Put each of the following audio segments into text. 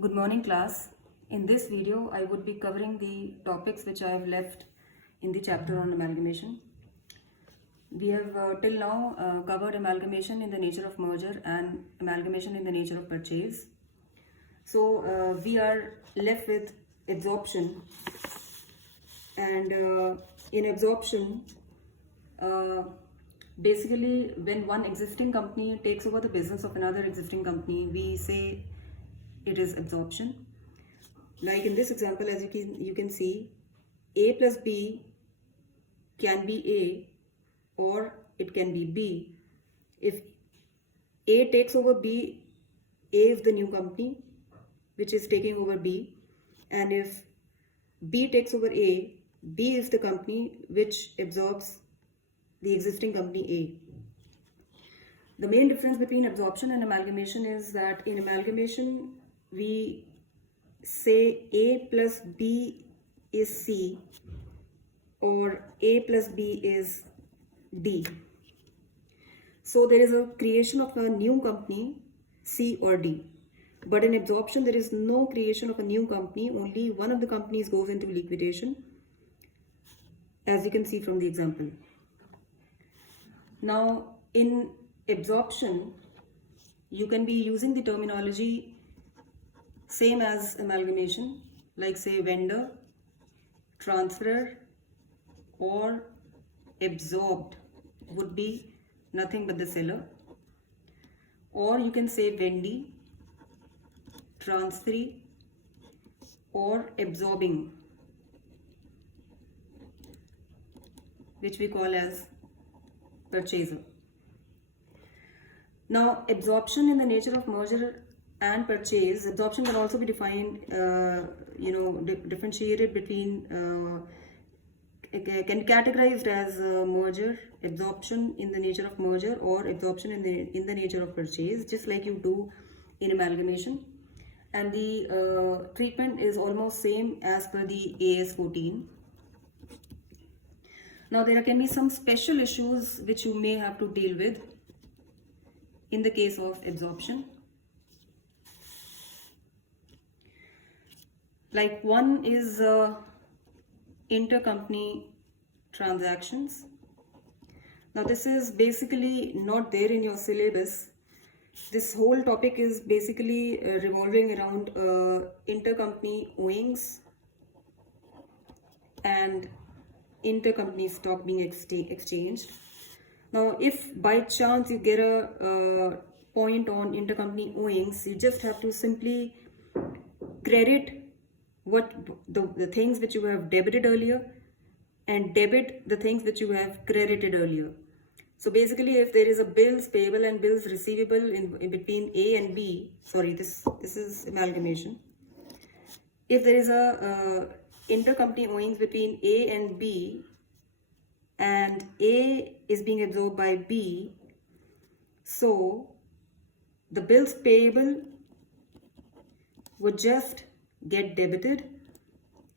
Good morning class. In this video I would be covering the topics which I have left in the chapter on amalgamation. We have till now covered amalgamation in the nature of merger and amalgamation in the nature of purchase. So we are left with absorption, and in absorption basically when one existing company takes over the business of another existing company, we say it is absorption. Like in this example, as you can see, A plus B can be A or it can be B. If A takes over B, A is the new company which is taking over B, and if B takes over A, B is the company which absorbs the existing company A. The main difference between absorption and amalgamation is that in amalgamation we say A plus B is C or A plus B is D. So there is a creation of a new company C or D. But in absorption there is no creation of a new company, only one of the companies goes into liquidation, as you can see from the example. Now in absorption you can be using the terminology same as amalgamation, like say vendor, transferor or absorbed would be nothing but the seller, or you can say vendee, transferee or absorbing, which we call as purchaser. Now absorption in the nature of merger and purchase, absorption can also be defined, differentiated between, can be categorized as merger, absorption in the nature of merger, or absorption in the nature of purchase, just like you do in amalgamation. And the treatment is almost same as per the AS14. Now there can be some special issues which you may have to deal with in the case of absorption. Like one is intercompany transactions. Now this is basically not there in your syllabus. This whole topic is basically revolving around intercompany owings and intercompany stock being exchanged. Now if by chance you get a point on intercompany owings, you just have to simply credit what the things which you have debited earlier and debit the things which you have credited earlier. So basically if there is a bills payable and bills receivable in between A and B, sorry, this is amalgamation. If there is a intercompany owings between A and B and A is being absorbed by B, so the bills payable would just get debited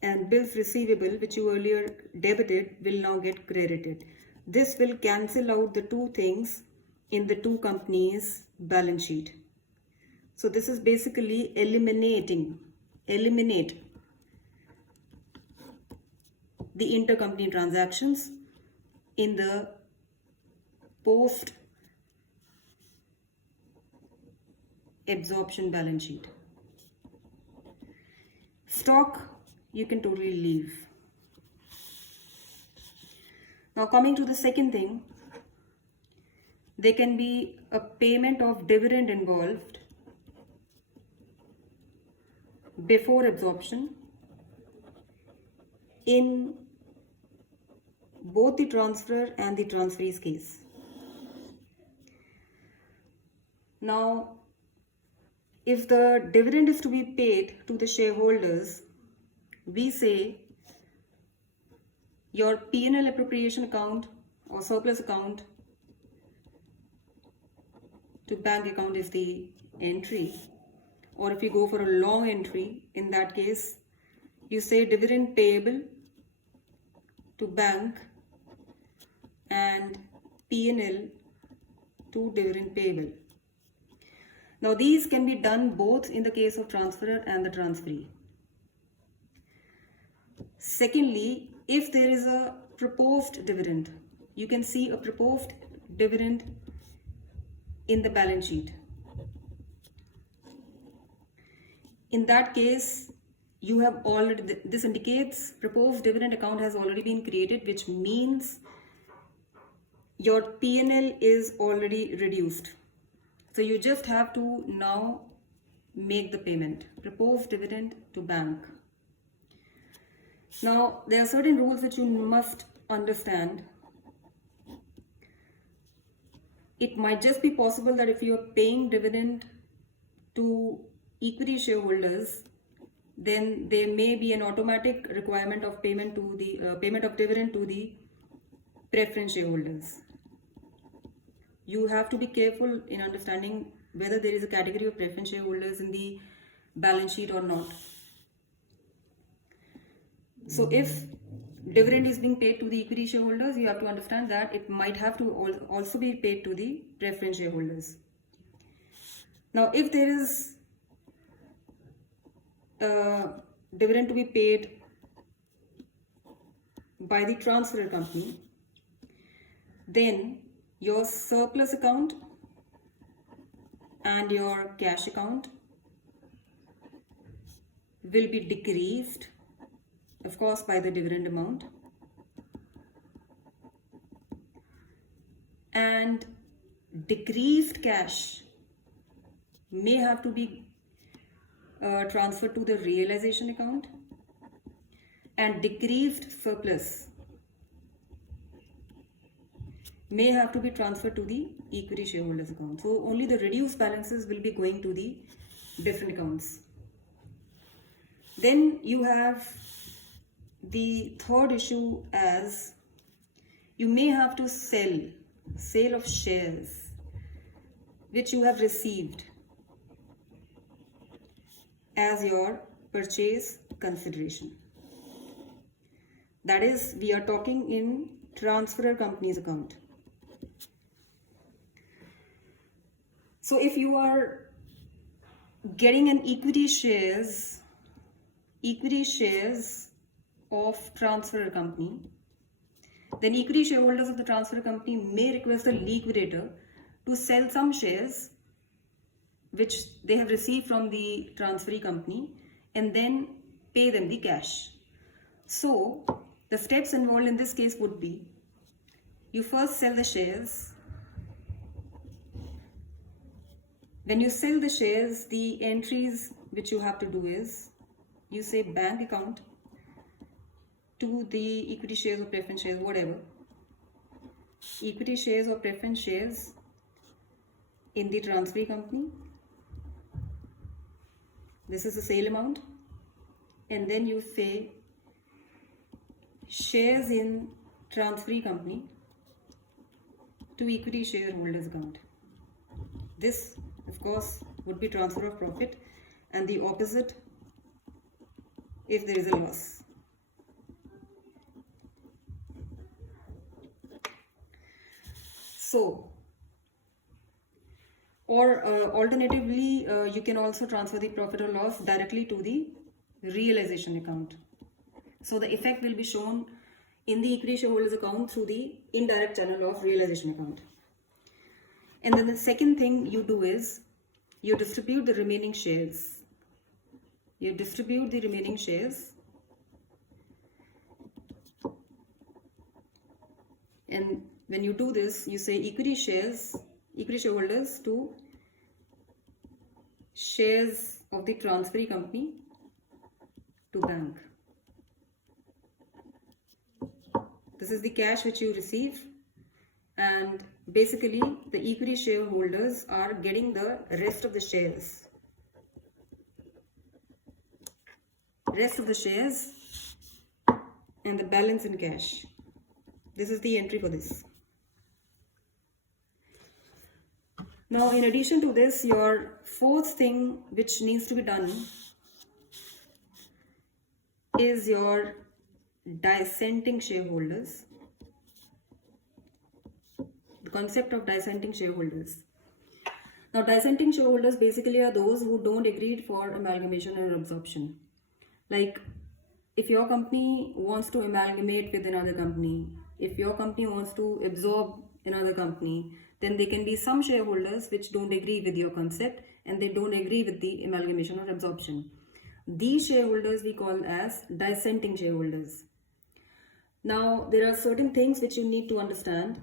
and bills receivable which you earlier debited will now get credited. This will cancel out the two things in the two companies' balance sheet. So this is basically eliminate the intercompany transactions in the post absorption balance sheet. Stock you can totally leave. Now coming to the second thing, there can be a payment of dividend involved before absorption in both the transferor and the transferee's case. Now if the dividend is to be paid to the shareholders, we say your P&L appropriation account or surplus account to bank account is the entry, or if you go for a long entry, in that case you say dividend payable to bank and P&L to dividend payable. Now these can be done both in the case of transferor and the transferee. Secondly, if there is a proposed dividend, you can see a proposed dividend in the balance sheet. In that case, you have already, this indicates proposed dividend account has already been created, which means your P&L is already reduced. So you just have to now make the payment, proposed dividend to bank. Now, there are certain rules which you must understand. It might just be possible that if you are paying dividend to equity shareholders, then there may be an automatic requirement of payment to the payment of dividend to the preference shareholders. You have to be careful in understanding whether there is a category of preference shareholders in the balance sheet or not. So if dividend is being paid to the equity shareholders, you have to understand that it might have to also be paid to the preference shareholders. Now, if there is dividend to be paid by the transferor company, then your surplus account and your cash account will be decreased, of course, by the dividend amount, and decreased cash may have to be transferred to the realization account, and decreased surplus may have to be transferred to the equity shareholders account. So only the reduced balances will be going to the different accounts. Then you have the third issue as you may have to sale of shares which you have received as your purchase consideration. That is, we are talking in transferor company's account. So if you are getting an equity shares of transferor company, then equity shareholders of the transferor company may request the liquidator to sell some shares which they have received from the transferee company and then pay them the cash. So the steps involved in this case would be, you first sell the shares. When you sell the shares, the entries which you have to do is, you say bank account to the equity shares or preference shares, whatever. Equity shares or preference shares in the transferee company. This is the sale amount. And then you say shares in transferee company to equity shareholders account. This, of course, would be transfer of profit, and the opposite if there is a loss. So, or alternatively, you can also transfer the profit or loss directly to the realization account. So the effect will be shown in the equity shareholders account through the indirect channel of realization account. And then the second thing you do is you distribute the remaining shares. You distribute the remaining shares, and when you do this, you say equity shareholders to shares of the transferee company to bank. This is the cash which you receive, and basically the equity shareholders are getting the rest of the shares. And the balance in cash. This is the entry for this. Now, in addition to this, your fourth thing which needs to be done is your dissenting shareholders. The concept of dissenting shareholders. Now, dissenting shareholders basically are those who don't agree for amalgamation or absorption. Like, if your company wants to amalgamate with another company, if your company wants to absorb another company, then there can be some shareholders which don't agree with your concept and they don't agree with the amalgamation or absorption. These shareholders we call as dissenting shareholders. Now, there are certain things which you need to understand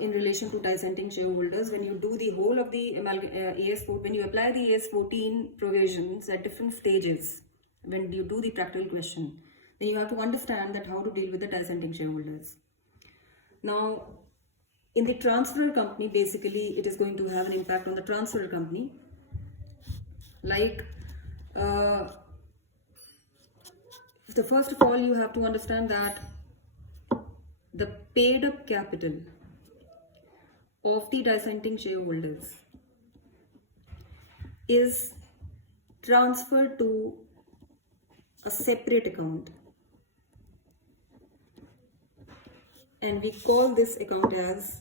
in relation to dissenting shareholders. When you do the whole of the AS4, when you apply the AS14 provisions at different stages, when you do the practical question, then you have to understand that how to deal with the dissenting shareholders. Now, in the transferor company, basically it is going to have an impact on the transferor company. Like, the first of all, you have to understand that the paid up capital of the dissenting shareholders is transferred to a separate account, and we call this account as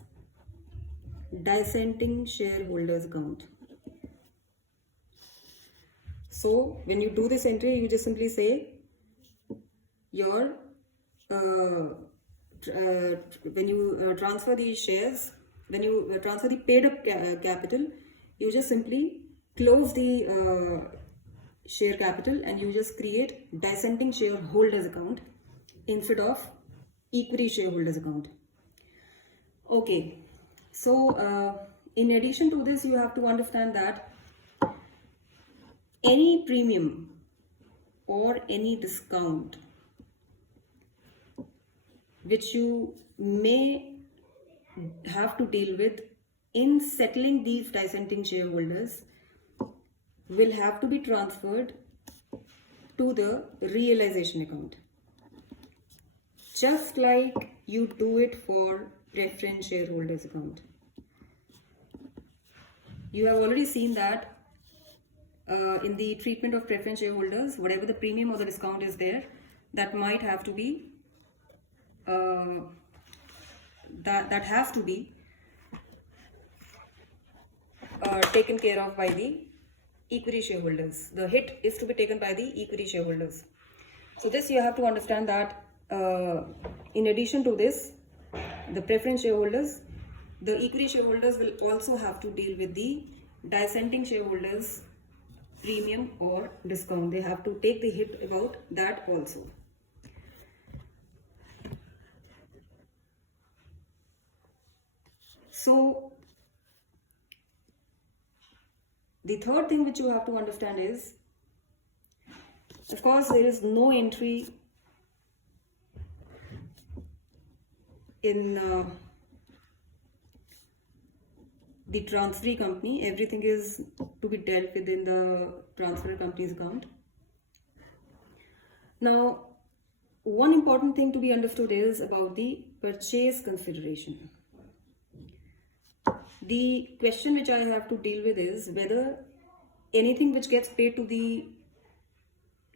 dissenting shareholders account. So when you do this entry, you just simply say your when you transfer these shares, when you transfer the paid up capital, you just simply close the share capital and you just create dissenting shareholders account instead of equity shareholders account. Okay, so in addition to this, you have to understand that any premium or any discount which you may have to deal with in settling these dissenting shareholders will have to be transferred to the realization account, just like you do it for preference shareholders account. You have already seen that in the treatment of preference shareholders, whatever the premium or the discount is there, that might have to be that has to be taken care of by the equity shareholders. The hit is to be taken by the equity shareholders. So this you have to understand that in addition to this, the preference shareholders, the equity shareholders will also have to deal with the dissenting shareholders premium or discount. They have to take the hit about that also. So the third thing which you have to understand is, of course, there is no entry in the transferee company. Everything is to be dealt with in the transfer company's account. Now, one important thing to be understood is about the purchase consideration. The question which I have to deal with is whether anything which gets paid to the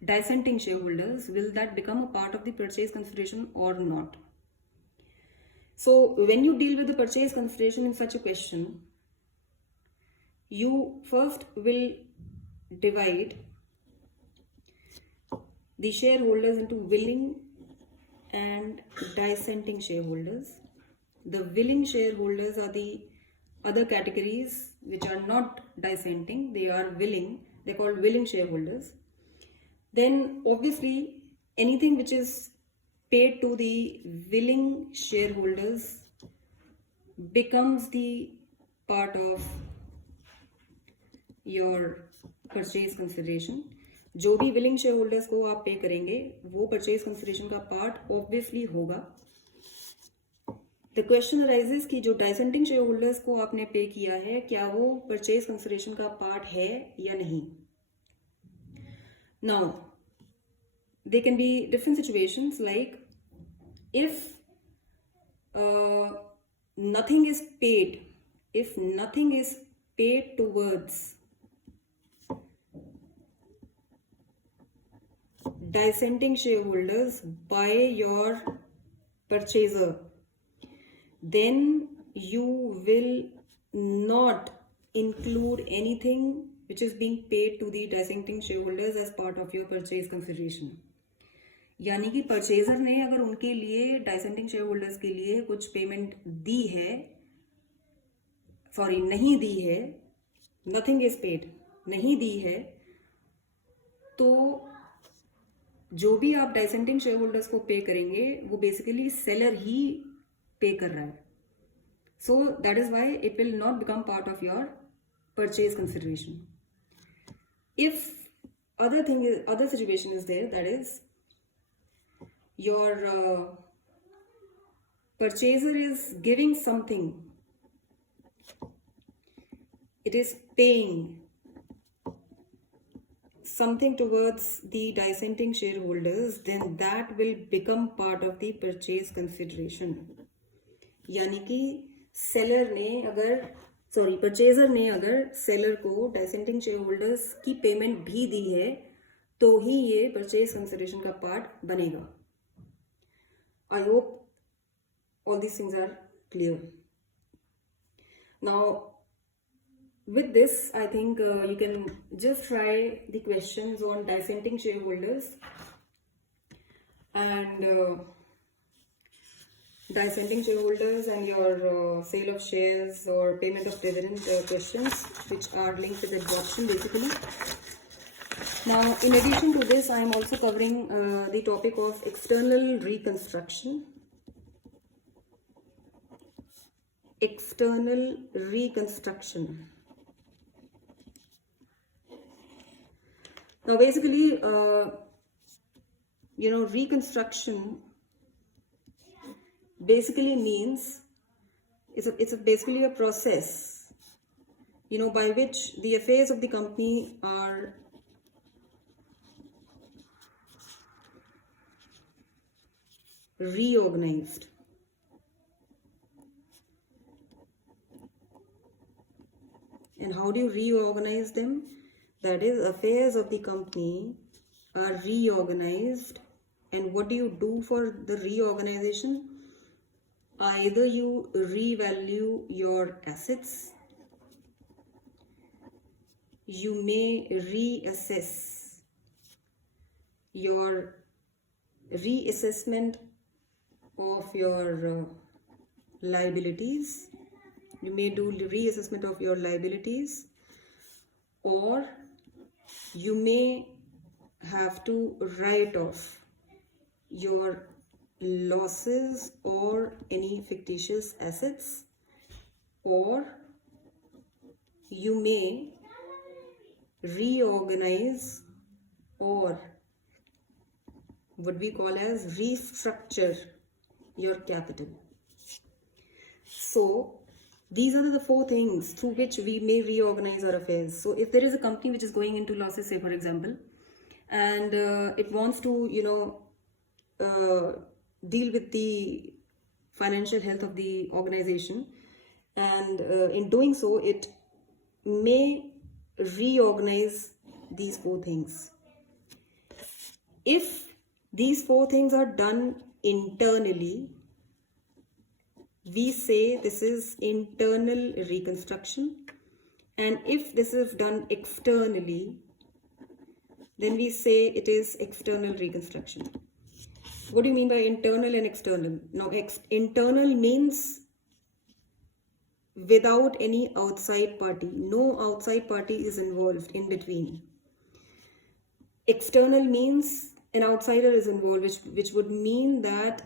dissenting shareholders, will that become a part of the purchase consideration or not? So when you deal with the purchase consideration in such a question, you first will divide the shareholders into willing and dissenting shareholders. The willing shareholders are the other categories which are not dissenting, they are willing, they're called willing shareholders. Then obviously anything which is paid to the willing shareholders becomes the part of your purchase consideration. जो भी willing shareholders को आप पे करेंगे वो purchase consideration का part obviously होगा. The question arises कि जो dissenting shareholders को आपने पे किया है क्या वो purchase consideration का part है या नहीं. Now, there can be different situations, like if nothing is paid, if nothing is paid towards dissenting shareholders by your purchaser, then you will not include anything which is being paid to the dissenting shareholders as part of your purchase consideration. यानी कि purchaser ने अगर उनके लिए dissenting share holders के लिए कुछ payment दी है, सॉरी नहीं दी है, नथिंग इज पेड, नहीं दी है, तो जो भी आप डिसेंटिंग शेयर होल्डर्स को पे करेंगे वो बेसिकली सेलर ही पे कर रहा है. So that is why it will not become part of your purchase consideration. If other situation is there, that is your purchaser is giving something, it is paying something towards the dissenting shareholders, then that will become part of the purchase consideration. यानी कि purchaser ने अगर seller को dissenting share holders की payment भी दी है तो ही ये परचेज कंसिडरेशन का पार्ट बनेगा. I hope all these things are clear. Now with this I think you can just try the questions on dissenting shareholders and dissenting shareholders and your sale of shares or payment of dividend questions which are linked with absorption basically. Now in addition to this I am also covering the topic of external reconstruction. External reconstruction. Now basically reconstruction basically means it's basically a process by which the affairs of the company are reorganized. And how do you reorganize them? That is, affairs of the company are reorganized. And what do you do for the reorganization? Either you revalue your assets, you may reassess your reassessment of your liabilities. You may do reassessment of your liabilities, or you may have to write off your losses or any fictitious assets, or you may reorganize or what we call as restructure your capital. So these are the 4 things through which we may reorganize our affairs. So if there is a company which is going into losses, say for example, and it wants to deal with the financial health of the organization, and in doing so it may reorganize these 4 things. If these 4 things are done internally, we say this is internal reconstruction, and if this is done externally, then we say it is external reconstruction. What do you mean by internal and external? Now, internal means without any outside party. No outside party is involved in between. External means an outsider is involved, which would mean that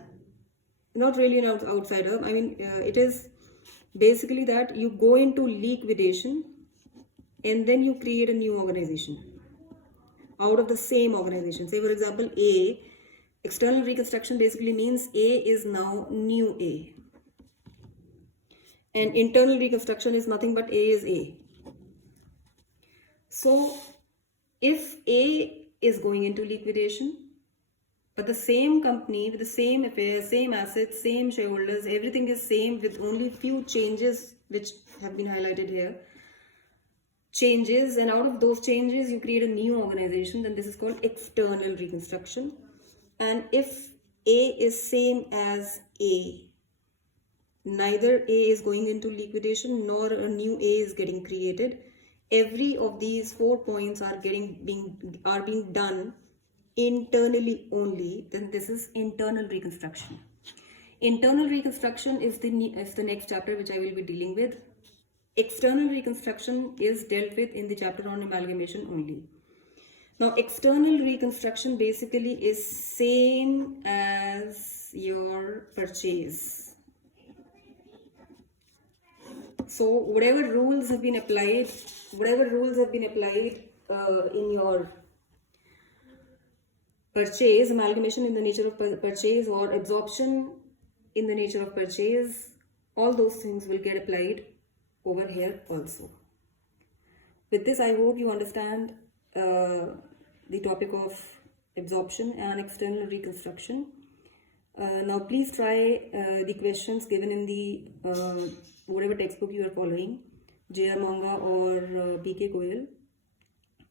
not really an outsider. I mean, it is basically that you go into liquidation and then you create a new organization out of the same organization. Say for example, A. External reconstruction basically means A is now new A. And internal reconstruction is nothing but A is A. So if A is going into liquidation, but the same company with the same affairs, same assets, same shareholders, everything is same with only few changes which have been highlighted here. Changes, and out of those changes you create a new organization, then this is called external reconstruction. And if A is same as A, neither A is going into liquidation nor a new A is getting created. Every of these 4 points are being done internally only. Then this is internal reconstruction. Internal reconstruction is the next chapter which I will be dealing with. External reconstruction is dealt with in the chapter on amalgamation only. Now, external reconstruction basically is same as your purchase. So whatever rules have been applied in your purchase, amalgamation in the nature of purchase, or absorption in the nature of purchase, all those things will get applied over here also. With this, I hope you understand the topic of absorption and external reconstruction. Now please try the questions given in the whatever textbook you are following, J.R. Monga or P.K. Goyal.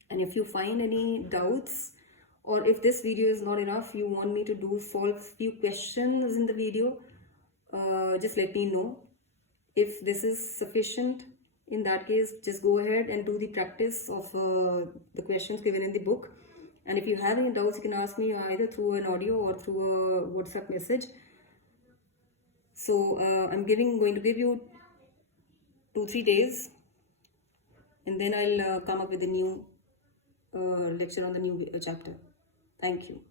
And if you find any doubts, or if this video is not enough, you want me to solve few questions in the video, just let me know. If this is sufficient, in that case, just go ahead and do the practice of the questions given in the book. And if you have any doubts, you can ask me either through an audio or through a WhatsApp message. So I'm going to give you 2-3 days, and then I'll come up with a new lecture on the new chapter. Thank you.